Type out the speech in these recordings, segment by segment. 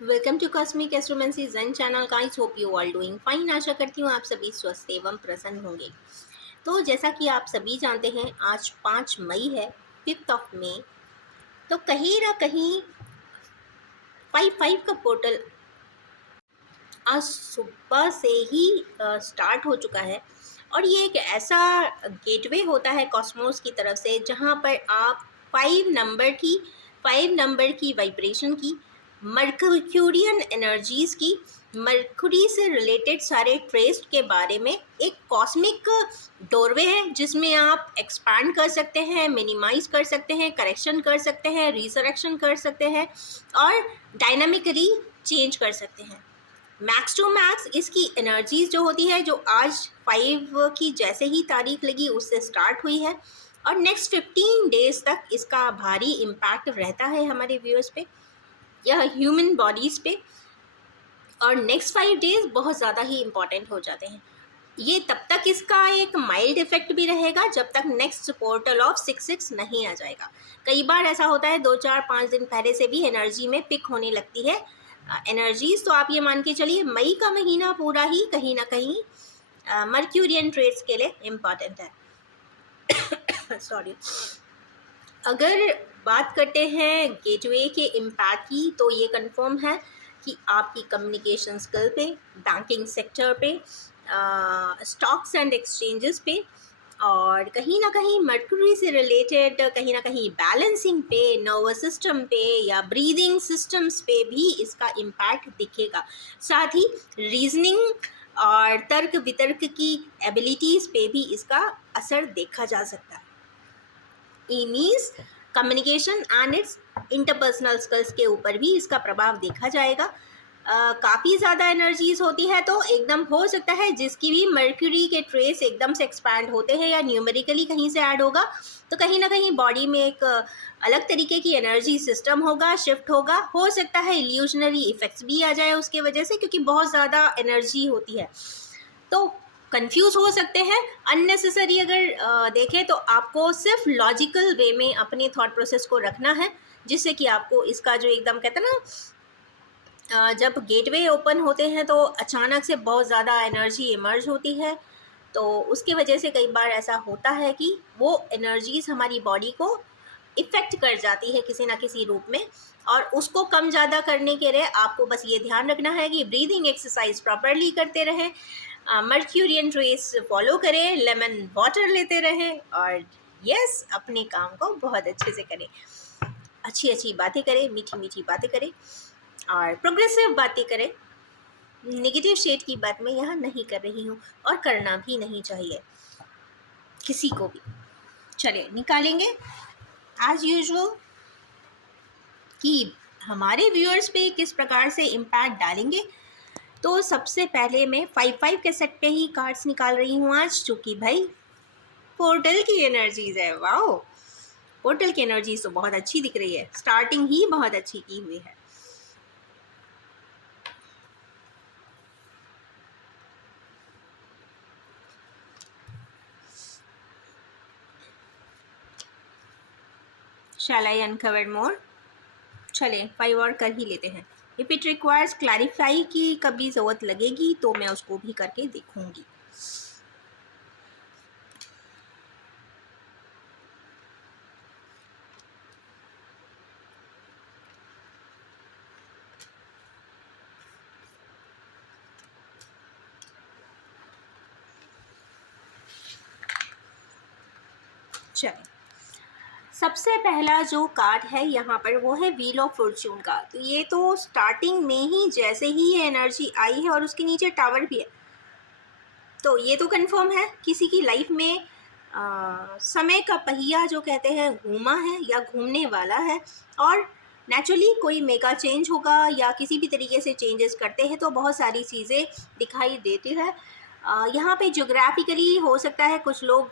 Welcome to cosmic astromancy जन channel. Guys hope you all doing fine. आशा करती हूँ आप सभी स्वस्थ एवं प्रसन्न होंगे। तो जैसा कि आप सभी जानते हैं, आज 5 मई है, 5 मई। तो कहीं ना कहीं 5 का पोर्टल आज सुबह से ही स्टार्ट हो चुका है। और ये एक ऐसा गेटवे होता है कॉस्मोस की तरफ से, जहाँ पर आप 5 नंबर की वाइब्रेशन की, मर्क्यूरियन एनर्जीज की, मर्कुरी से रिलेटेड सारे ट्रेस के बारे में एक कॉस्मिक डोरवे है, जिसमें आप एक्सपांड कर सकते हैं, मिनिमाइज कर सकते हैं, करेक्शन कर सकते हैं, रिसरेक्शन कर सकते हैं और डायनामिकली चेंज कर सकते हैं। मैक्स टू मैक्स इसकी एनर्जीज जो होती है, जो आज 5 की जैसे ही तारीख लगी उससे स्टार्ट हुई है, और नेक्स्ट 15 डेज तक इसका भारी इम्पैक्ट रहता है हमारे व्यूअर्स पे, यह ह्यूमन बॉडीज़ पे। और नेक्स्ट 5 डेज बहुत ज़्यादा ही इम्पॉर्टेंट हो जाते हैं। ये तब तक इसका एक माइल्ड इफेक्ट भी रहेगा जब तक नेक्स्ट पोर्टल ऑफ 6-6 नहीं आ जाएगा। कई बार ऐसा होता है 2-4-5 दिन पहले से भी एनर्जी में पिक होने लगती है एनर्जीज। तो आप ये मान के चलिए मई का महीना पूरा ही कहीं ना कहीं मर्क्यूरियन ट्रेड्स के लिए इम्पॉर्टेंट है। सॉरी। अगर बात करते हैं गेटवे के इम्पैक्ट की, तो ये कंफर्म है कि आपकी कम्युनिकेशन स्किल पे, बैंकिंग सेक्टर पे, स्टॉक्स एंड एक्सचेंजेस पे, और कहीं ना कहीं मर्क्यूरी से रिलेटेड कहीं ना कहीं बैलेंसिंग पे, नर्वस सिस्टम पे या ब्रीदिंग सिस्टम्स पे भी इसका इम्पैक्ट दिखेगा। साथ ही रीजनिंग और तर्क वितर्क की एबिलिटीज़ पे भी इसका असर देखा जा सकता है। Means communication and it's interpersonal skills के ऊपर भी इसका प्रभाव देखा जाएगा। काफ़ी ज़्यादा एनर्जीज होती है तो एकदम हो सकता है जिसकी भी मर्क्यूरी के ट्रेस एकदम से एक्सपैंड होते हैं या न्यूमेरिकली कहीं से ऐड होगा, तो कहीं ना कहीं बॉडी में एक अलग तरीके की एनर्जी सिस्टम होगा, शिफ्ट होगा। हो सकता है इल्यूशनरी इफेक्ट्स भी आ जाए उसके वजह से, क्योंकि बहुत ज़्यादा एनर्जी होती है तो कंफ्यूज हो सकते हैं अननेसेसरी। अगर देखें तो आपको सिर्फ लॉजिकल वे में अपने थॉट प्रोसेस को रखना है, जिससे कि आपको इसका जो एकदम कहते हैं ना, जब गेटवे ओपन होते हैं तो अचानक से बहुत ज़्यादा एनर्जी इमर्ज होती है, तो उसके वजह से कई बार ऐसा होता है कि वो एनर्जीज हमारी बॉडी को इफ़ेक्ट कर जाती है किसी ना किसी रूप में। और उसको कम ज़्यादा करने के लिए आपको बस ये ध्यान रखना है कि ब्रीदिंग एक्सरसाइज प्रॉपरली करते रहें, मर्क्यूरियन ट्रेस फॉलो करें, लेमन वाटर लेते रहें, और यस अपने काम को बहुत अच्छे से करें, अच्छी अच्छी बातें करें, मीठी मीठी बातें करें और प्रोग्रेसिव बातें करें। नेगेटिव शेड की बात मैं यहाँ नहीं कर रही हूँ और करना भी नहीं चाहिए किसी को भी। चलिए निकालेंगे एज यूजुअल कि हमारे व्यूअर्स पे किस प्रकार से इम्पैक्ट डालेंगे। तो सबसे पहले मैं 5-5 के सेट पे ही कार्ड्स निकाल रही हूँ आज, जो कि भाई पोर्टल की एनर्जीज है। वाओ, पोर्टल की एनर्जीज तो बहुत अच्छी दिख रही है, स्टार्टिंग ही बहुत अच्छी की हुई है। शैल आई अनकवर मोर। चले 5 और कर ही लेते हैं। इफ़ इट रिक्वायर्स क्लैरिफाई की कभी ज़रूरत लगेगी तो मैं उसको भी करके देखूंगी। चले, सबसे पहला जो कार्ड है यहाँ पर वो है व्हील ऑफ फॉर्च्यून का। तो ये तो स्टार्टिंग में ही जैसे ही ये एनर्जी आई है और उसके नीचे टावर भी है, तो ये तो कंफर्म है किसी की लाइफ में समय का पहिया जो कहते हैं घूमा है या घूमने वाला है, और नेचुरली कोई मेगा चेंज होगा या किसी भी तरीके से चेंजेस करते हैं तो बहुत सारी चीज़ें दिखाई देती है। यहाँ पे ज्योग्राफिकली हो सकता है कुछ लोग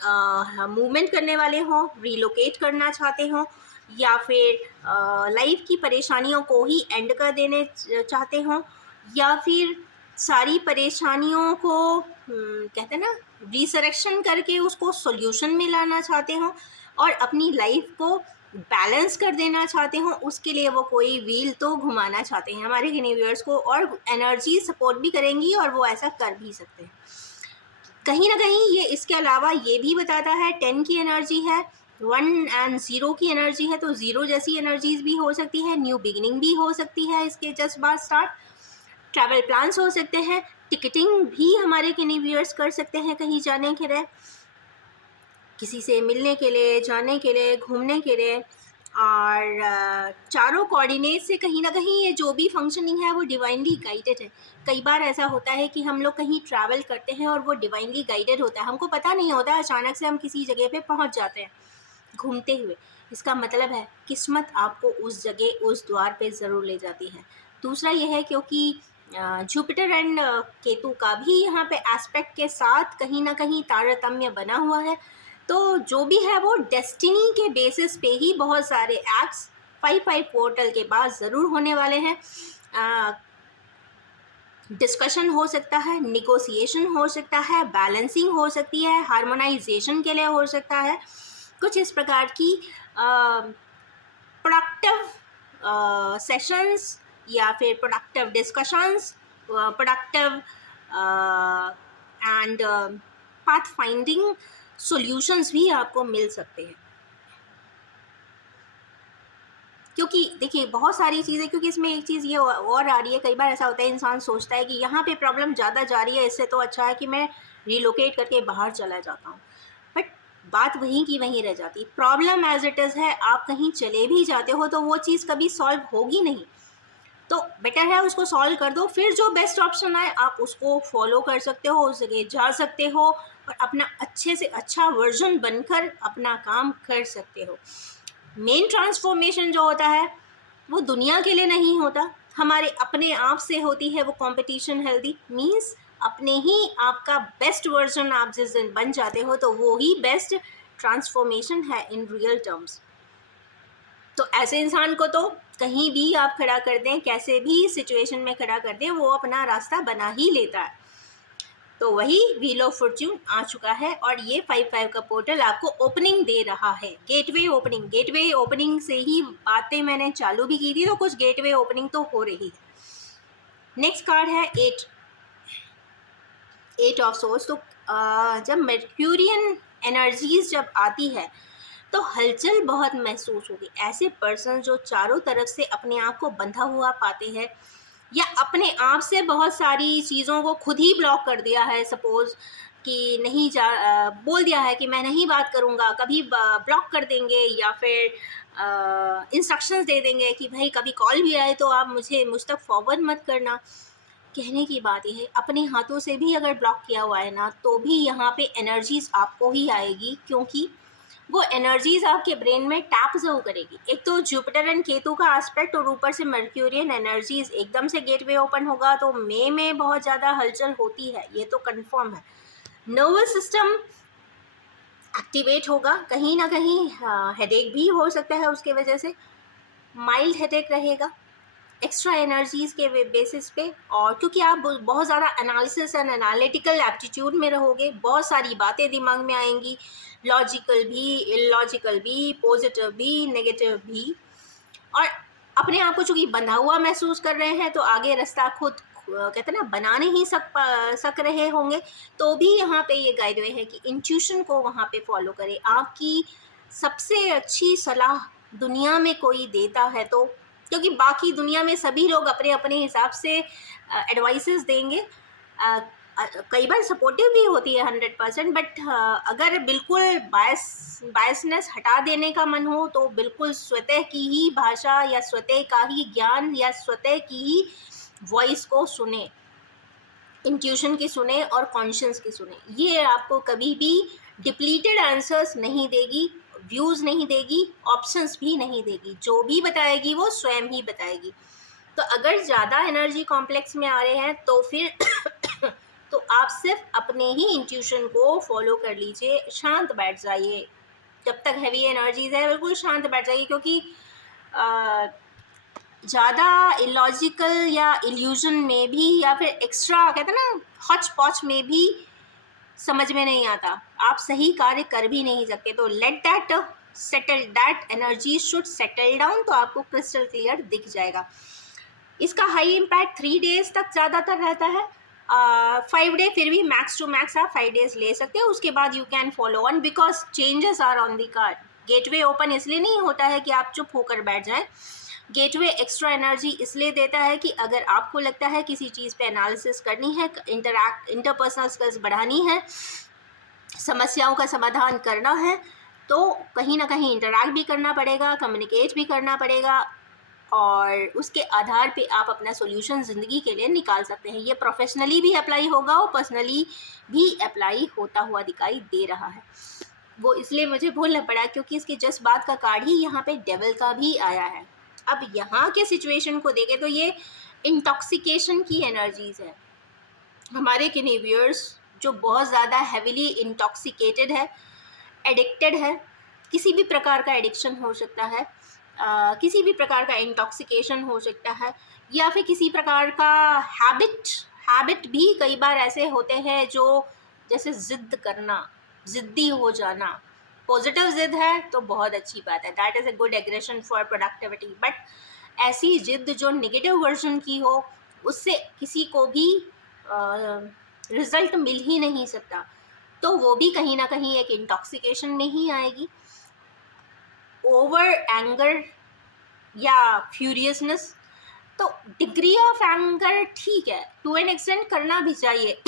मूवमेंट करने वाले हों, रिलोकेट करना चाहते हों, या फिर लाइफ की परेशानियों को ही एंड कर देने चाहते हों, या फिर सारी परेशानियों को कहते हैं ना रिसरेक्शन करके उसको सॉल्यूशन में लाना चाहते हों और अपनी लाइफ को बैलेंस कर देना चाहते हो, उसके लिए वो कोई व्हील तो घुमाना चाहते हैं हमारे यूनिवर्स को, और एनर्जी सपोर्ट भी करेंगी और वो ऐसा कर भी सकते हैं। कहीं ना कहीं ये इसके अलावा ये भी बताता है 10 की एनर्जी है, 1 एंड 0 की एनर्जी है, तो 0 जैसी एनर्जीज भी हो सकती है, न्यू बिगिनिंग भी हो सकती है इसके जस्ट बाद स्टार्ट, ट्रैवल प्लान्स हो सकते हैं, टिकटिंग भी हमारे यूनिवर्स कर सकते हैं कहीं जाने के लिए, किसी से मिलने के लिए, जाने के लिए, घूमने के लिए। और चारों कोऑर्डिनेट से कहीं ना कहीं ये जो भी फंक्शनिंग है वो डिवाइनली गाइडेड है। कई बार ऐसा होता है कि हम लोग कहीं ट्रैवल करते हैं और वो डिवाइनली गाइडेड होता है, हमको पता नहीं होता, अचानक से हम किसी जगह पे पहुंच जाते हैं घूमते हुए। इसका मतलब है किस्मत आपको उस जगह, उस द्वार पे ज़रूर ले जाती है। दूसरा यह है क्योंकि जुपिटर एंड केतु का भी यहाँ पे एस्पेक्ट के साथ कहीं ना कहीं तारतम्य बना हुआ है, तो जो भी है वो डेस्टिनी के बेसिस पे ही बहुत सारे एक्ट्स 5-5 पोर्टल के बाद ज़रूर होने वाले हैं। डिस्कशन हो सकता है, निगोसिएशन हो सकता है, बैलेंसिंग हो सकती है, हार्मोनाइजेशन के लिए हो सकता है, कुछ इस प्रकार की प्रोडक्टिव सेशंस या फिर productive discussions, productive and path finding solutions भी आपको मिल सकते हैं। क्योंकि देखिए बहुत सारी चीज़ें, क्योंकि इसमें एक चीज़ ये और आ रही है, कई बार ऐसा होता है इंसान सोचता है कि यहाँ पे प्रॉब्लम ज़्यादा जा रही है, इससे तो अच्छा है कि मैं रिलोकेट करके बाहर चला जाता हूँ, बट बात वहीं की वहीं रह जाती। प्रॉब्लम एज इट इज़ है, आप कहीं चले भी जाते हो तो वो चीज़ कभी सॉल्व होगी नहीं, तो बेटर है उसको सॉल्व कर दो, फिर जो बेस्ट ऑप्शन आए आप उसको फॉलो कर सकते हो, उस जगह जा सकते हो और अपना अच्छे से अच्छा वर्जन बनकर अपना काम कर सकते हो। मेन ट्रांसफॉर्मेशन जो होता है वो दुनिया के लिए नहीं होता, हमारे अपने आप से होती है। वो कंपटीशन हेल्दी मीन्स अपने ही आपका बेस्ट वर्जन आप जिस दिन बन जाते हो तो वो ही बेस्ट ट्रांसफॉर्मेशन है इन रियल टर्म्स। तो ऐसे इंसान को तो कहीं भी आप खड़ा कर दें, कैसे भी सिचुएशन में खड़ा कर दें, वो अपना रास्ता बना ही लेता है। तो वही व्हील ऑफ फॉर्च्यून आ चुका है और ये 5-5 का पोर्टल आपको ओपनिंग दे रहा है, गेटवे ओपनिंग। गेटवे ओपनिंग से ही बातें मैंने चालू भी की थी, तो कुछ गेटवे ओपनिंग तो हो रही है। नेक्स्ट कार्ड है 8 ऑफ सोर्स। तो जब मर्क्यूरियन एनर्जीज जब आती है तो हलचल बहुत महसूस होगी। ऐसे पर्सन जो चारों तरफ से अपने आप को बंधा हुआ पाते हैं या अपने आप से बहुत सारी चीज़ों को खुद ही ब्लॉक कर दिया है, सपोज़ कि नहीं बोल दिया है कि मैं नहीं बात करूँगा, कभी ब्लॉक कर देंगे या फिर इंस्ट्रक्शंस दे देंगे कि भाई कभी कॉल भी आए तो आप मुझ तक फॉरवर्ड मत करना। कहने की बात यह है, अपने हाथों से भी अगर ब्लॉक किया हुआ है ना तो भी यहाँ पे एनर्जीज आपको ही आएगी, क्योंकि वो एनर्जीज आपके ब्रेन में टैप जरूर करेगी। एक तो जुपिटर एंड केतु का एस्पेक्ट और ऊपर से मर्क्यूरियन एनर्जीज, एकदम से गेटवे ओपन होगा तो मई में बहुत ज़्यादा हलचल होती है, ये तो कंफर्म है। नर्वस सिस्टम एक्टिवेट होगा, कहीं ना कहीं हेडेक भी हो सकता है, उसके वजह से माइल्ड हेडेक रहेगा एक्स्ट्रा एनर्जीज के बेसिस पे। और क्योंकि आप बहुत ज़्यादा एनालिसिस एंड एनालिटिकल एप्टीट्यूड में रहोगे, बहुत सारी बातें दिमाग में आएंगी, लॉजिकल भी, इलॉजिकल भी, पॉजिटिव भी, नेगेटिव भी। और अपने आप को चूँकि बंधा हुआ महसूस कर रहे हैं तो आगे रास्ता खुद कहते हैं ना बना नहीं सक रहे होंगे, तो भी यहाँ पे ये गाइड वे है कि इंट्यूशन को वहाँ पे फॉलो करें। आपकी सबसे अच्छी सलाह दुनिया में कोई देता है तो, क्योंकि बाकी दुनिया में सभी लोग अपने अपने हिसाब से एडवाइसेस देंगे, कई बार सपोर्टिव भी होती है 100%, बट अगर बिल्कुल बायसनेस हटा देने का मन हो तो बिल्कुल स्वतः की ही भाषा या स्वतः का ही ज्ञान या स्वतः की ही वॉइस को सुने, इंट्यूशन की सुने और कॉन्शियस की सुने। ये आपको कभी भी डिप्लीटेड आंसर्स नहीं देगी, व्यूज़ नहीं देगी, ऑप्शंस भी नहीं देगी, जो भी बताएगी वो स्वयं ही बताएगी। तो अगर ज़्यादा एनर्जी कॉम्प्लेक्स में आ रहे हैं तो फिर तो आप सिर्फ अपने ही इंट्यूशन को फॉलो कर लीजिए, शांत बैठ जाइए। जब तक हैवी एनर्जीज है बिल्कुल शांत बैठ जाइए, क्योंकि ज़्यादा इलॉजिकल या इल्यूजन में भी या फिर एक्स्ट्रा कहते हैं ना हॉच पॉच में भी समझ में नहीं आता, आप सही कार्य कर भी नहीं सकते। तो let that settle, that energy should settle down, तो आपको क्रिस्टल क्लियर दिख जाएगा। इसका हाई इम्पैक्ट 3 डेज तक ज़्यादातर रहता है, 5 डे फिर भी मैक्स टू मैक्स आप 5 डेज ले सकते हो, उसके बाद you can follow on because changes are on the card. Gateway open इसलिए नहीं होता है कि आप चुप होकर बैठ जाएं, गेटवे एक्स्ट्रा एनर्जी इसलिए देता है कि अगर आपको लगता है किसी चीज़ पे एनालिसिस करनी है, इंटरपर्सनल स्किल्स बढ़ानी है, समस्याओं का समाधान करना है, तो कहीं ना कहीं इंटरैक्ट भी करना पड़ेगा, कम्युनिकेट भी करना पड़ेगा, और उसके आधार पे आप अपना सॉल्यूशन ज़िंदगी के लिए निकाल सकते हैं। ये प्रोफेशनली भी अप्लाई होगा और पर्सनली भी अप्लाई होता हुआ दिखाई दे रहा है। वो इसलिए मुझे बोलना पड़ा क्योंकि इसके जस्ट बाद का कार्ड ही यहाँ पे डेविल का भी आया है। अब यहाँ के सिचुएशन को देखें तो ये इंटॉक्सिकेशन की एनर्जीज है। हमारे किनेवियर्स जो बहुत ज़्यादा हैविली इंटॉक्सिकेटेड है, एडिक्टेड है, किसी भी प्रकार का एडिक्शन हो सकता है, किसी भी प्रकार का इंटॉक्सिकेशन हो सकता है, या फिर किसी प्रकार का हैबिट भी कई बार ऐसे होते हैं जो जैसे ज़िद्द करना, ज़िद्दी हो जाना। पॉजिटिव ज़िद है तो बहुत अच्छी बात है, that is a good aggression for productivity, but ऐसी ज़िद जो नेगेटिव वर्जन की हो उससे किसी को भी रिज़ल्ट मिल ही नहीं सकता, तो वो भी कहीं ना कहीं एक इंटॉक्सिकेशन में ही आएगी। ओवर एंगर या फ्यूरियसनेस, तो डिग्री ऑफ एंगर ठीक है, टू एन एक्सटेंट करना भी चाहिए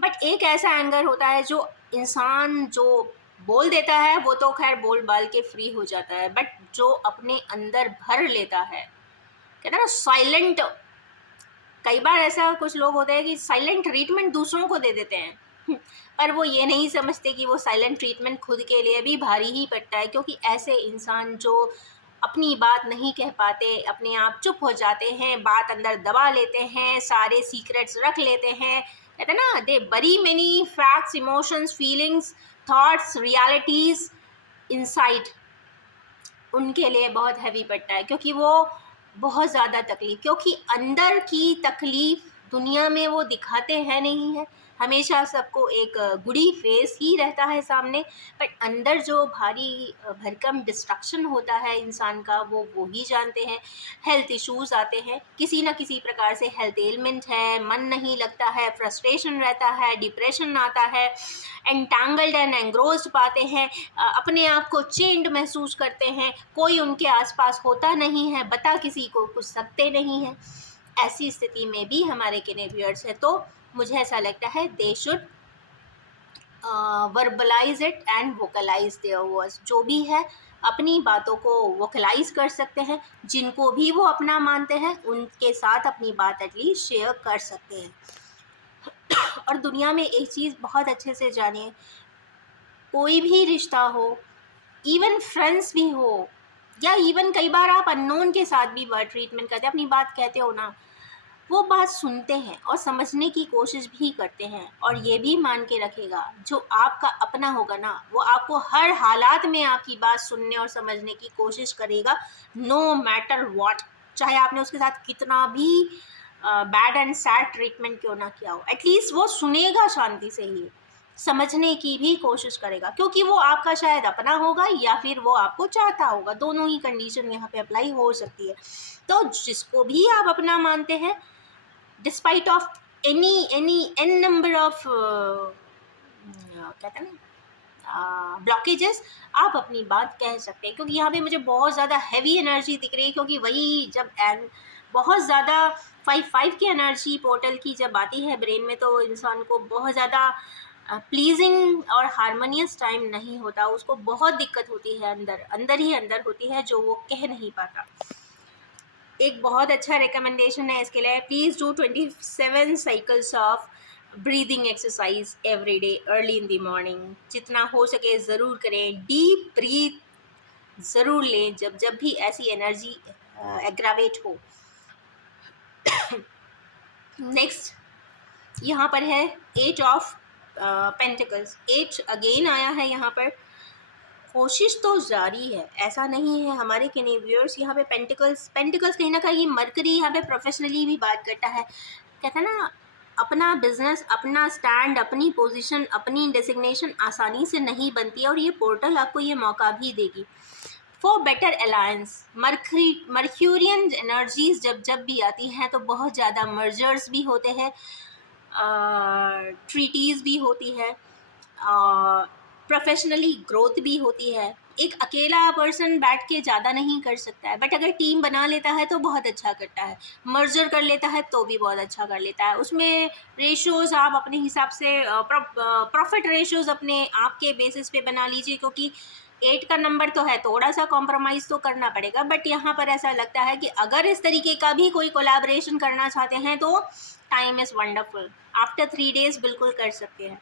बट एक ऐसा एंगर होता है जो इंसान जो बोल देता है वो तो खैर बोल बाल के फ्री हो जाता है, बट जो अपने अंदर भर लेता है, कहते हैं ना साइलेंट, कई बार ऐसा कुछ लोग होते हैं कि साइलेंट ट्रीटमेंट दूसरों को दे देते हैं पर वो ये नहीं समझते कि वो साइलेंट ट्रीटमेंट खुद के लिए भी भारी ही पड़ता है, क्योंकि ऐसे इंसान जो अपनी बात नहीं कह पाते, अपने आप चुप हो जाते हैं, बात अंदर दबा लेते हैं, सारे सीक्रेट्स रख लेते हैं, कहते हैं ना दे बरी many facts, emotions, feelings, thoughts, realities inside, उनके लिए बहुत हैवी पड़ता है, क्योंकि वो बहुत ज़्यादा तकलीफ़, क्योंकि अंदर की तकलीफ़ दुनिया में वो दिखाते हैं नहीं है, हमेशा सबको एक गुडी फेस ही रहता है सामने, बट अंदर जो भारी भरकम डिस्ट्रक्शन होता है इंसान का वो ही जानते हैं। हेल्थ इश्यूज़ आते हैं, किसी न किसी प्रकार से हेल्थ एलिमेंट है, मन नहीं लगता है, फ्रस्ट्रेशन रहता है, डिप्रेशन आता है, एंटैंगल्ड एंड एंग्रोस्ड पाते हैं, अपने आप को चेंड महसूस करते हैं, कोई उनके आसपास होता नहीं है, बता किसी को कुछ सकते नहीं हैं। ऐसी स्थिति में भी हमारे किनेवियर्स है, तो मुझे ऐसा लगता है they should verbalise it and vocalise their words, जो भी है अपनी बातों को वोकलाइज कर सकते हैं, जिनको भी वो अपना मानते हैं उनके साथ अपनी बात एटलीस्ट शेयर कर सकते हैं। और दुनिया में एक चीज़ बहुत अच्छे से जानिए, कोई भी रिश्ता हो, इवन फ्रेंड्स भी हो, या इवन कई बार आप अननोन के साथ भी वर्ड ट्रीटमेंट करते हैं, अपनी बात कहते हो ना, वो बात सुनते हैं और समझने की कोशिश भी करते हैं, और ये भी मान के रखेगा जो आपका अपना होगा ना, वो आपको हर हालात में आपकी बात सुनने और समझने की कोशिश करेगा, नो मैटर व्हाट, चाहे आपने उसके साथ कितना भी बैड एंड सैड ट्रीटमेंट क्यों ना किया हो, एटलीस्ट वो सुनेगा शांति से ही, समझने की भी कोशिश करेगा, क्योंकि वो आपका शायद अपना होगा या फिर वो आपको चाहता होगा, दोनों ही कंडीशन यहाँ पे अप्लाई हो सकती है। तो जिसको भी आप अपना मानते हैं, despite of an number of कहते हैं ना ब्लॉकेजेस, आप अपनी बात कह सकते हैं, क्योंकि यहाँ पे मुझे बहुत ज़्यादा हैवी एनर्जी दिख रही है, क्योंकि वही जब बहुत ज़्यादा 5 की एनर्जी पोर्टल की जब आती है ब्रेन में, तो इंसान को बहुत ज़्यादा प्लीजिंग और हारमोनियस टाइम नहीं होता, उसको बहुत दिक्कत होती है, अंदर ही अंदर होती है, जो वो कह नहीं पाता। एक बहुत अच्छा रिकमेंडेशन है इसके लिए, please do 27 cycles of breathing exercise every day early in the morning, जितना हो सके ज़रूर करें, डीप ब्रीथ ज़रूर लें जब जब भी ऐसी एनर्जी एग्रावेट हो। नेक्स्ट यहाँ पर है 8 ऑफ पेंटिकल्स, 8 अगेन आया है यहाँ पर। कोशिश तो जारी है, ऐसा नहीं है हमारे किनेवियर्स, यहाँ पे पेंटिकल्स कहीं ना कहीं मरकरी यहाँ पे प्रोफेशनली भी बात करता है, कहता है ना अपना बिजनेस, अपना स्टैंड, अपनी पोजीशन, अपनी डेसिग्नेशन आसानी से नहीं बनती है, और ये पोर्टल आपको ये मौका भी देगी फॉर बेटर अलायंस। मर्क्यूरियन एनर्जीज जब जब भी आती हैं तो बहुत ज़्यादा मर्जर्स भी होते हैं, ट्रीटीज़ भी होती है, प्रोफेशनली ग्रोथ भी होती है। एक अकेला पर्सन बैठ के ज़्यादा नहीं कर सकता है, बट अगर टीम बना लेता है तो बहुत अच्छा करता है, मर्जर कर लेता है तो भी बहुत अच्छा कर लेता है। उसमें रेशोज़ आप अपने हिसाब से प्रॉफिट रेशोज़ अपने आप के बेसिस पे बना लीजिए, क्योंकि 8 का नंबर तो है, थोड़ा सा कॉम्प्रोमाइज़ तो करना पड़ेगा। बट यहाँ पर ऐसा लगता है कि अगर इस तरीके का भी कोई कोलैबोरेशन करना चाहते हैं तो time is wonderful, after 3 days बिल्कुल कर सकते हैं।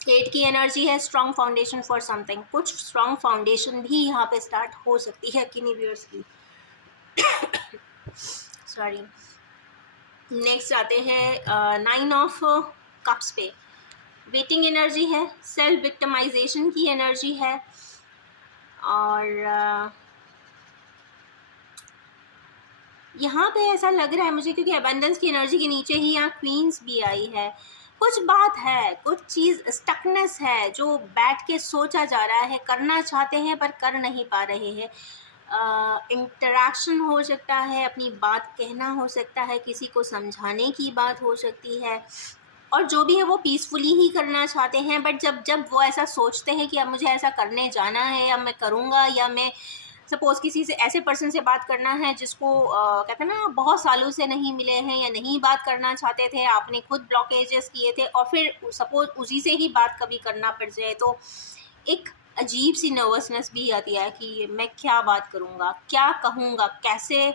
8 की एनर्जी है स्ट्रॉन्ग फाउंडेशन फॉर समथिंग, कुछ स्ट्रॉन्ग फाउंडेशन भी यहाँ पे स्टार्ट हो सकती है किन्हीं व्यूअर्स की। सॉरी। नेक्स्ट आते हैं 9 ऑफ कप्स पे। वेटिंग एनर्जी है, सेल्फ विक्टिमाइजेशन की एनर्जी है, और यहाँ पे ऐसा लग रहा है मुझे, क्योंकि अबंडेंस की एनर्जी के नीचे ही यहाँ क्वींस भी आई है, कुछ बात है, कुछ चीज़ स्टकनेस है जो बैठ के सोचा जा रहा है, करना चाहते हैं पर कर नहीं पा रहे हैं। इंटरेक्शन हो सकता है, अपनी बात कहना हो सकता है, किसी को समझाने की बात हो सकती है, और जो भी है वो पीसफुली ही करना चाहते हैं। बट जब जब वो ऐसा सोचते हैं कि अब मुझे ऐसा करने जाना है, या मैं करूँगा, या मैं सपोज़ किसी से ऐसे पर्सन से बात करना है जिसको कहते हैं ना बहुत सालों से नहीं मिले हैं या नहीं बात करना चाहते थे, आपने खुद ब्लॉकेजेस किए थे, और फिर सपोज़ उसी से ही बात कभी करना पड़ जाए तो एक अजीब सी नर्वसनेस भी आती है कि मैं क्या बात करूँगा, क्या कहूँगा, कैसे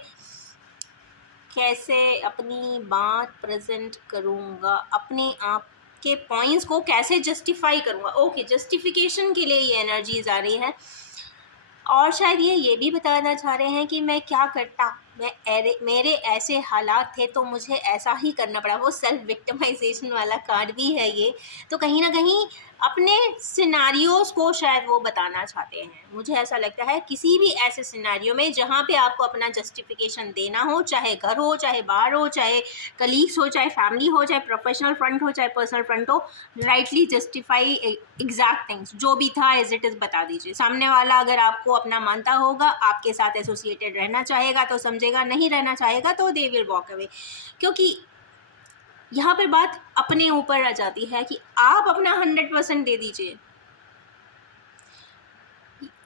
कैसे अपनी बात प्रेजेंट करूँगा, अपने आप के पॉइंट्स को कैसे जस्टिफाई करूँगा। ओके, जस्टिफिकेशन के लिए ये एनर्जीज आ रही है, और शायद ये भी बताना चाह रहे हैं कि मैं क्या करता, मेरे ऐसे हालात थे तो मुझे ऐसा ही करना पड़ा। वो सेल्फ विक्टिमाइजेशन वाला कार्ड भी है ये, तो कहीं ना कहीं अपने सिनारियोज़ को शायद वो बताना चाहते हैं। मुझे ऐसा लगता है किसी भी ऐसे सिनारियो में जहाँ पे आपको अपना जस्टिफिकेशन देना हो, चाहे घर हो, चाहे बाहर हो, चाहे कलीग्स हो, चाहे फैमिली हो, चाहे प्रोफेशनल फ्रंट हो, चाहे पर्सनल फ्रंट हो, राइटली जस्टिफाई एग्जैक्ट थिंग्स, जो भी था एज इट इज़ बता दीजिए। सामने वाला अगर आपको अपना मानता होगा, आपके साथ एसोसिएटेड रहना चाहेगा तो समझेगा, नहीं रहना चाहेगा तो दे विल वॉक अवे। क्योंकि यहाँ पर बात अपने ऊपर आ जाती है कि आप अपना 100% दे दीजिए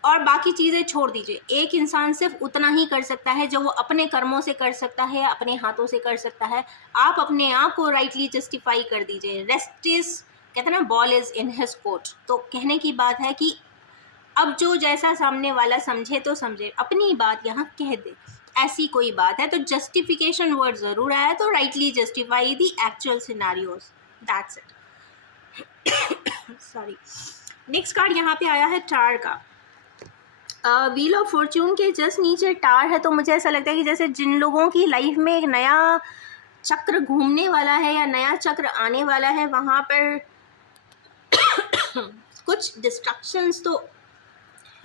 और बाकी चीज़ें छोड़ दीजिए। एक इंसान सिर्फ उतना ही कर सकता है जो वो अपने कर्मों से कर सकता है, अपने हाथों से कर सकता है। आप अपने आप को राइटली जस्टिफाई कर दीजिए। रेस्ट इज, कहते हैं ना, ball is in his court. तो कहने की बात है कि अब जो जैसा सामने वाला समझे तो समझे, अपनी बात यहाँ कह दे। ऐसी कोई बात है तो जस्टिफिकेशन वर्ड ज़रूर आया, तो rightly justify the actual scenarios, that's it. Sorry. Next card यहाँ पे आया है टार का। व्हील ऑफ फॉर्च्यून के जस्ट नीचे टार है, तो मुझे ऐसा लगता है कि जैसे जिन लोगों की लाइफ में एक नया चक्र घूमने वाला है या नया चक्र आने वाला है, वहाँ पर कुछ डिस्ट्रक्शंस तो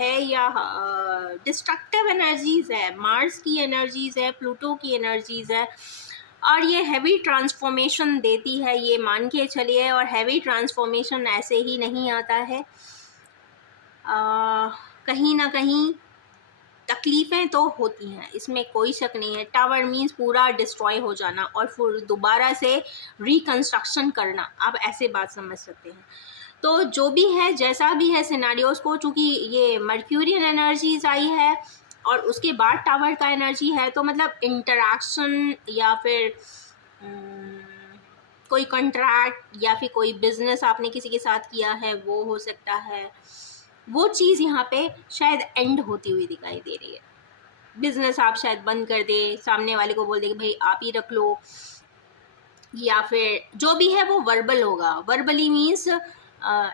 है, या डिस्ट्रक्टिव एनर्जीज है, मार्स की एनर्जीज है, प्लूटो की एनर्जीज है, और ये हैवी ट्रांसफॉर्मेशन देती है, ये मान के चलिए। और हैवी ट्रांसफॉर्मेशन ऐसे ही नहीं आता है, कहीं ना कहीं तकलीफ़ें तो होती हैं, इसमें कोई शक नहीं है। टावर मीन्स पूरा डिस्ट्रॉय हो जाना और फिर दोबारा से रिकन्स्ट्रक्शन करना, आप ऐसे बात समझ सकते हैं। तो जो भी है, जैसा भी है सिनारियोज़ को, चूँकि ये मर्क्यूरियन एनर्जीज आई है और उसके बाद टावर का एनर्जी है, तो मतलब इंटरेक्शन या फिर कोई कॉन्ट्रैक्ट या फिर कोई बिजनेस आपने किसी के साथ किया है वो हो सकता है, वो चीज़ यहाँ पे शायद एंड होती हुई दिखाई दे रही है। बिजनेस आप शायद बंद कर दे, सामने वाले को बोल दे कि भाई आप ही रख लो, या फिर जो भी है वो वर्बल होगा। वर्बली मीन्स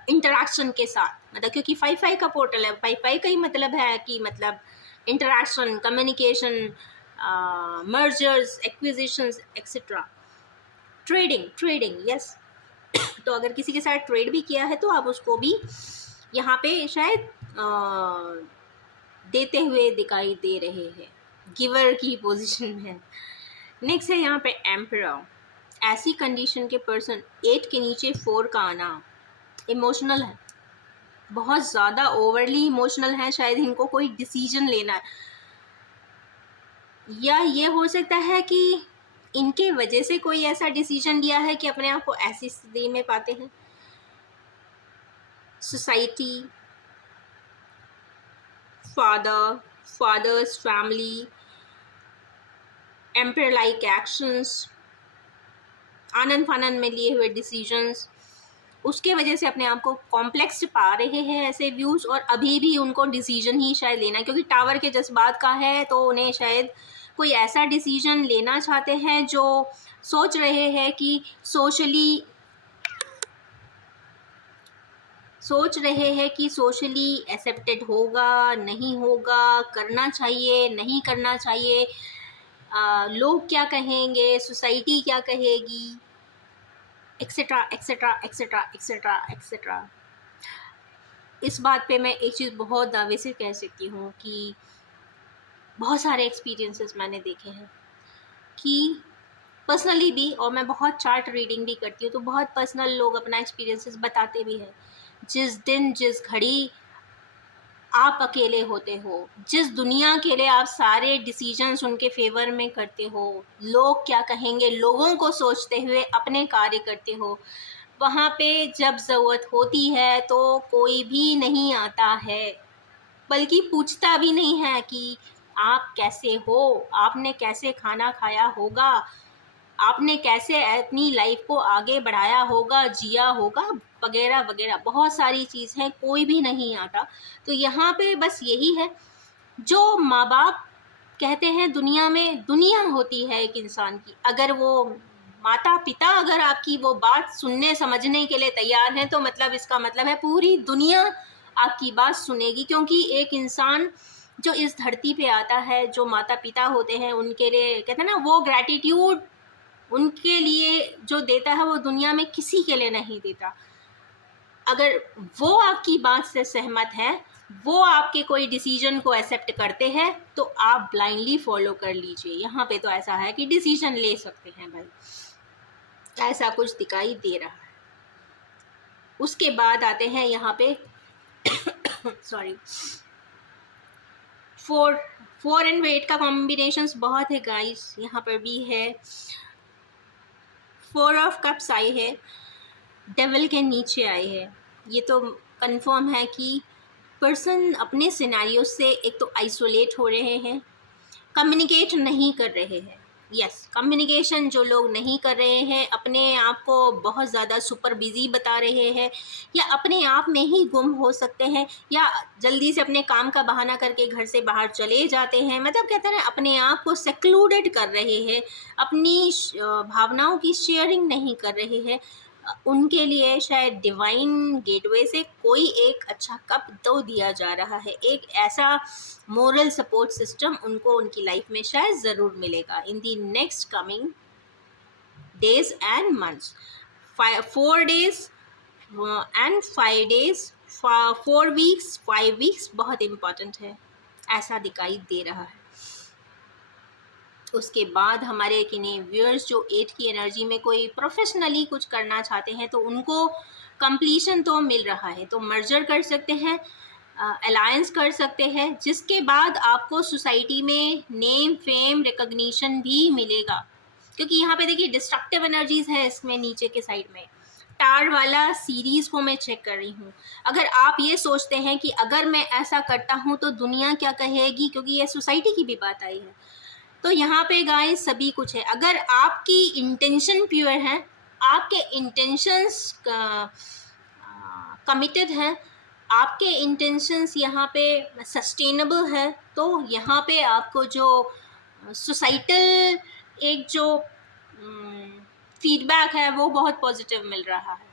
इंटरेक्शन के साथ, मतलब क्योंकि 5-5 का पोर्टल है, 5-5 का ही मतलब है कि मतलब interaction, communication, mergers, acquisitions etcetera. Trading yes. तो अगर किसी के साथ ट्रेड भी किया है तो आप उसको भी यहाँ पे शायद देते हुए दिखाई दे रहे हैं, गिवर की पोजीशन है। नेक्स्ट है यहाँ पे एम्परर। ऐसी कंडीशन के पर्सन 8 के नीचे 4 का आना इमोशनल है, बहुत ज़्यादा ओवरली इमोशनल है, शायद इनको कोई डिसीजन लेना है, या ये हो सकता है कि इनके वजह से कोई ऐसा डिसीजन लिया है कि अपने आप को ऐसी स्थिति में पाते हैं। Society, fathers family, empire like actions, आनंद फानंद में लिए हुए डिसीजंस, उसके वजह से अपने आप को कॉम्प्लेक्स पा रहे हैं ऐसे व्यूज़, और अभी भी उनको डिसीजन ही शायद लेना है, क्योंकि टावर के जज्बात का है, तो उन्हें शायद कोई ऐसा डिसीजन लेना चाहते हैं जो सोच रहे हैं कि सोशली एक्सेप्टेड होगा, नहीं होगा, करना चाहिए, नहीं करना चाहिए, लोग क्या कहेंगे, सोसाइटी क्या कहेगी, etcetera etcetera etcetera etcetera etcetera. इस बात पे मैं एक चीज़ बहुत दावे से कह सकती हूँ कि बहुत सारे एक्सपीरियंसेस मैंने देखे हैं कि पर्सनली भी, और मैं बहुत चार्ट रीडिंग भी करती हूँ, तो बहुत पर्सनल लोग अपना एक्सपीरियंसेस बताते भी हैं। जिस दिन जिस घड़ी आप अकेले होते हो, जिस दुनिया के लिए आप सारे डिसीजंस उनके फेवर में करते हो, लोग क्या कहेंगे, लोगों को सोचते हुए अपने कार्य करते हो, वहाँ पे जब ज़रूरत होती है तो कोई भी नहीं आता है, बल्कि पूछता भी नहीं है कि आप कैसे हो, आपने कैसे खाना खाया होगा, आपने कैसे अपनी लाइफ को आगे बढ़ाया होगा, जिया होगा, वगैरह वगैरह, बहुत सारी चीज़ हैं, कोई भी नहीं आता। तो यहाँ पे बस यही है, जो माँ बाप कहते हैं, दुनिया में दुनिया होती है एक इंसान की, अगर वो माता पिता अगर आपकी वो बात सुनने समझने के लिए तैयार हैं, तो मतलब इसका मतलब है पूरी दुनिया आपकी बात सुनेगी, क्योंकि एक इंसान जो इस धरती पे आता है, जो माता पिता होते हैं, उनके लिए कहते हैं ना, वो ग्रैटिट्यूड उनके लिए जो देता है वो दुनिया में किसी के लिए नहीं देता। अगर वो आपकी बात से सहमत है, वो आपके कोई डिसीजन को एक्सेप्ट करते हैं, तो आप ब्लाइंडली फॉलो कर लीजिए। यहाँ पे तो ऐसा है कि डिसीजन ले सकते हैं भाई, ऐसा कुछ दिखाई दे रहा है। उसके बाद आते हैं यहाँ पे सॉरी, 4 एंड 8 का कॉम्बिनेशंस बहुत है गाइस, यहाँ पर भी है। 4 ऑफ कप्स आई है, डेविल के नीचे आई है। ये तो कंफर्म है कि पर्सन अपने सिनेरियो से एक तो आइसोलेट हो रहे हैं, कम्युनिकेट नहीं कर रहे हैं। यस, कम्युनिकेशन जो लोग नहीं कर रहे हैं, अपने आप को बहुत ज़्यादा सुपर बिजी बता रहे हैं, या अपने आप में ही गुम हो सकते हैं, या जल्दी से अपने काम का बहाना करके घर से बाहर चले जाते हैं, मतलब कहते हैं अपने आप को सेक्लूडेड कर रहे हैं, अपनी भावनाओं की शेयरिंग नहीं कर रहे हैं। उनके लिए शायद डिवाइन गेटवे से कोई एक अच्छा कप तो दिया जा रहा है, एक ऐसा मोरल सपोर्ट सिस्टम उनको उनकी लाइफ में शायद ज़रूर मिलेगा in the next coming days and months. 4 days and 5 days, 4 weeks 5 weeks बहुत इम्पॉर्टेंट है, ऐसा दिखाई दे रहा है। उसके बाद हमारे किन्हीं व्यूअर्स जो 8 की एनर्जी में कोई प्रोफेशनली कुछ करना चाहते हैं, तो उनको कंप्लीशन तो मिल रहा है, तो मर्जर कर सकते हैं, अलायंस कर सकते हैं, जिसके बाद आपको सोसाइटी में नेम फेम रिकॉग्निशन भी मिलेगा। क्योंकि यहाँ पे देखिए डिस्ट्रक्टिव एनर्जीज है इसमें, नीचे के साइड में टार वाला सीरीज को मैं चेक कर रही हूँ। अगर आप ये सोचते हैं कि अगर मैं ऐसा करता हूँ तो दुनिया क्या कहेगी, क्योंकि ये सोसाइटी की भी बात आई है, तो यहाँ पे गाइस सभी कुछ है। अगर आपकी इंटेंशन प्योर है, आपके इंटेंशंस कमिटेड हैं, आपके इंटेंशंस यहाँ पे सस्टेनेबल है, तो यहाँ पे आपको जो सोसाइटल एक जो फीडबैक है वो बहुत पॉजिटिव मिल रहा है।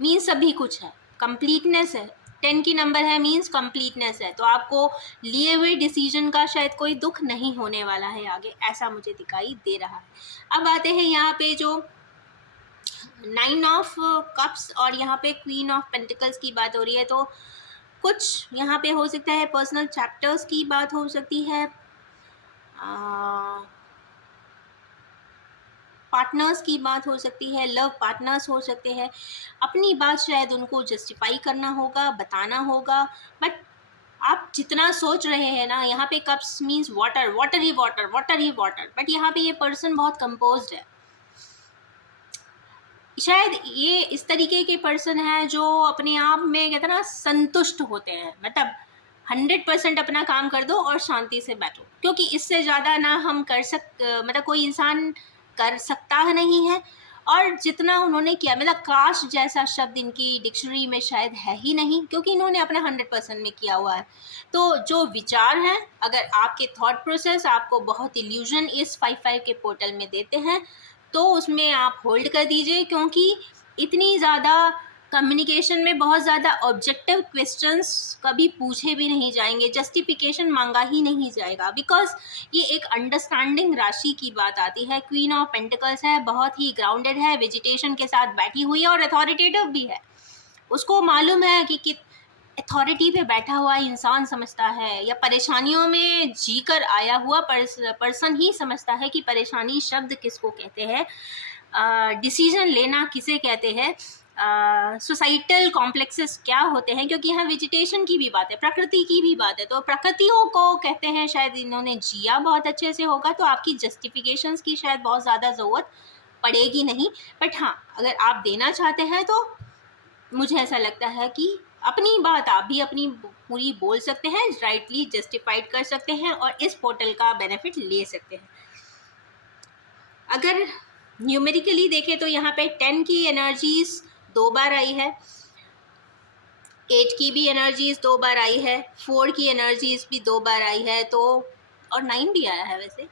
मीन्स सभी कुछ है, कंप्लीटनेस है, 10 की नंबर है, मीन्स कंप्लीटनेस है, तो आपको लिए हुए डिसीजन का शायद कोई दुख नहीं होने वाला है आगे, ऐसा मुझे दिखाई दे रहा है। अब आते हैं यहाँ पे जो 9 ऑफ कप्स और यहाँ पे क्वीन ऑफ पेंटिकल्स की बात हो रही है, तो कुछ यहाँ पे हो सकता है पर्सनल चैप्टर्स की बात हो सकती है, पार्टनर्स की बात हो सकती है, लव पार्टनर्स हो सकते हैं। अपनी बात शायद उनको जस्टिफाई करना होगा, बताना होगा, बट आप जितना सोच रहे हैं ना, यहाँ पे cups means water, water he water, water he water, but यहाँ पे ये पर्सन बहुत कंपोज्ड है। शायद ये इस तरीके के पर्सन है जो अपने आप में कहते हैं ना संतुष्ट होते हैं, मतलब 100% अपना काम कर दो और शांति से बैठो, क्योंकि इससे ज़्यादा ना हम मतलब कोई इंसान कर सकता है नहीं है। और जितना उन्होंने किया, मतलब काश जैसा शब्द इनकी डिक्शनरी में शायद है ही नहीं, क्योंकि इन्होंने अपना 100% में किया हुआ है। तो जो विचार हैं, अगर आपके थॉट प्रोसेस आपको बहुत इल्यूजन इस 5-5 के पोर्टल में देते हैं, तो उसमें आप होल्ड कर दीजिए, क्योंकि इतनी ज़्यादा कम्युनिकेशन में बहुत ज़्यादा ऑब्जेक्टिव क्वेश्चंस कभी पूछे भी नहीं जाएंगे, जस्टिफिकेशन मांगा ही नहीं जाएगा, बिकॉज ये एक अंडरस्टैंडिंग राशि की बात आती है। क्वीन ऑफ पेंटिकल्स है, बहुत ही ग्राउंडेड है, वेजिटेशन के साथ बैठी हुई है और अथॉरिटेटिव भी है। उसको मालूम है कि अथॉरिटी पे बैठा हुआ इंसान समझता है, या परेशानियों में जीकर आया हुआ पर्सन ही समझता है कि परेशानी शब्द किसको कहते हैं, डिसीजन लेना किसे कहते हैं, सोसाइटल कॉम्प्लेक्सेस क्या होते हैं, क्योंकि यहाँ वेजिटेशन की भी बात है, प्रकृति की भी बात है। तो प्रकृतियों को कहते हैं, शायद इन्होंने जिया बहुत अच्छे से होगा, तो आपकी जस्टिफिकेशंस की शायद बहुत ज़्यादा ज़रूरत पड़ेगी नहीं। बट हाँ, अगर आप देना चाहते हैं तो मुझे ऐसा लगता है कि अपनी बात आप भी अपनी पूरी बोल सकते हैं, राइटली जस्टिफाइड कर सकते हैं और इस पोर्टल का बेनिफिट ले सकते हैं। अगर न्यूमेरिकली देखें तो यहाँ पे 10 की एनर्जीज 2 बार आई है, 8 की भी एनर्जीज 2 बार आई है, 4 की एनर्जीज भी 2 बार आई है, तो और 9 भी आया है वैसे।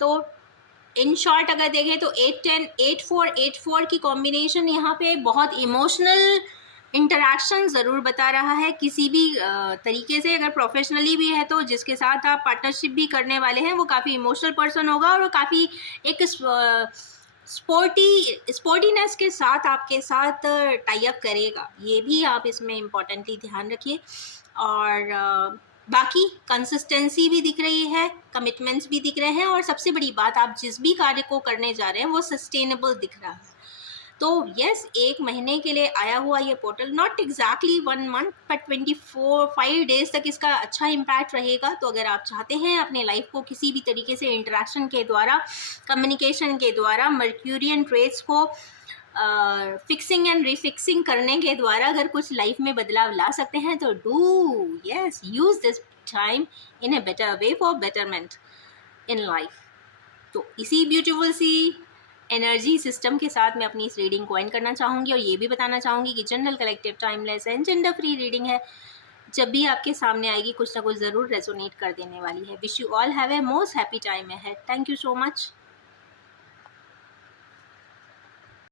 तो इन शॉर्ट अगर देखें तो 8-10, 8-4 की कॉम्बिनेशन यहाँ पे बहुत इमोशनल इंटरेक्शन ज़रूर बता रहा है, किसी भी तरीके से। अगर प्रोफेशनली भी है तो जिसके साथ आप पार्टनरशिप भी करने वाले हैं वो काफ़ी इमोशनल पर्सन होगा और वो काफ़ी एक स्पोर्टीनेस के साथ आपके साथ टाई अप करेगा। ये भी आप इसमें इम्पोर्टेंटली ध्यान रखिए। और बाकी कंसिस्टेंसी भी दिख रही है, कमिटमेंट्स भी दिख रहे हैं, और सबसे बड़ी बात, आप जिस भी कार्य को करने जा रहे हैं वो सस्टेनेबल दिख रहा है। तो यस, 1 महीने के लिए आया हुआ ये portal, not exactly 1 month, but 5 days तक इसका अच्छा इम्पैक्ट रहेगा। तो अगर आप चाहते हैं अपने लाइफ को किसी भी तरीके से इंटरेक्शन के द्वारा, कम्युनिकेशन के द्वारा, मर्क्यूरियन ट्रेड्स को फिक्सिंग एंड रिफिक्सिंग करने के द्वारा अगर कुछ लाइफ में बदलाव ला सकते हैं, तो do yes, use this time in a better way for betterment in life. तो इसी ब्यूटीफुल सी एनर्जी सिस्टम के साथ मैं अपनी इस रीडिंग को एंड करना चाहूँगी, और ये भी बताना चाहूँगी कि general, collective, timeless and gender free reading है। जब भी आपके सामने आएगी कुछ ना कुछ ज़रूर रेजोनेट कर देने वाली है। Wish you all have a most happy time ahead. Thank you so much.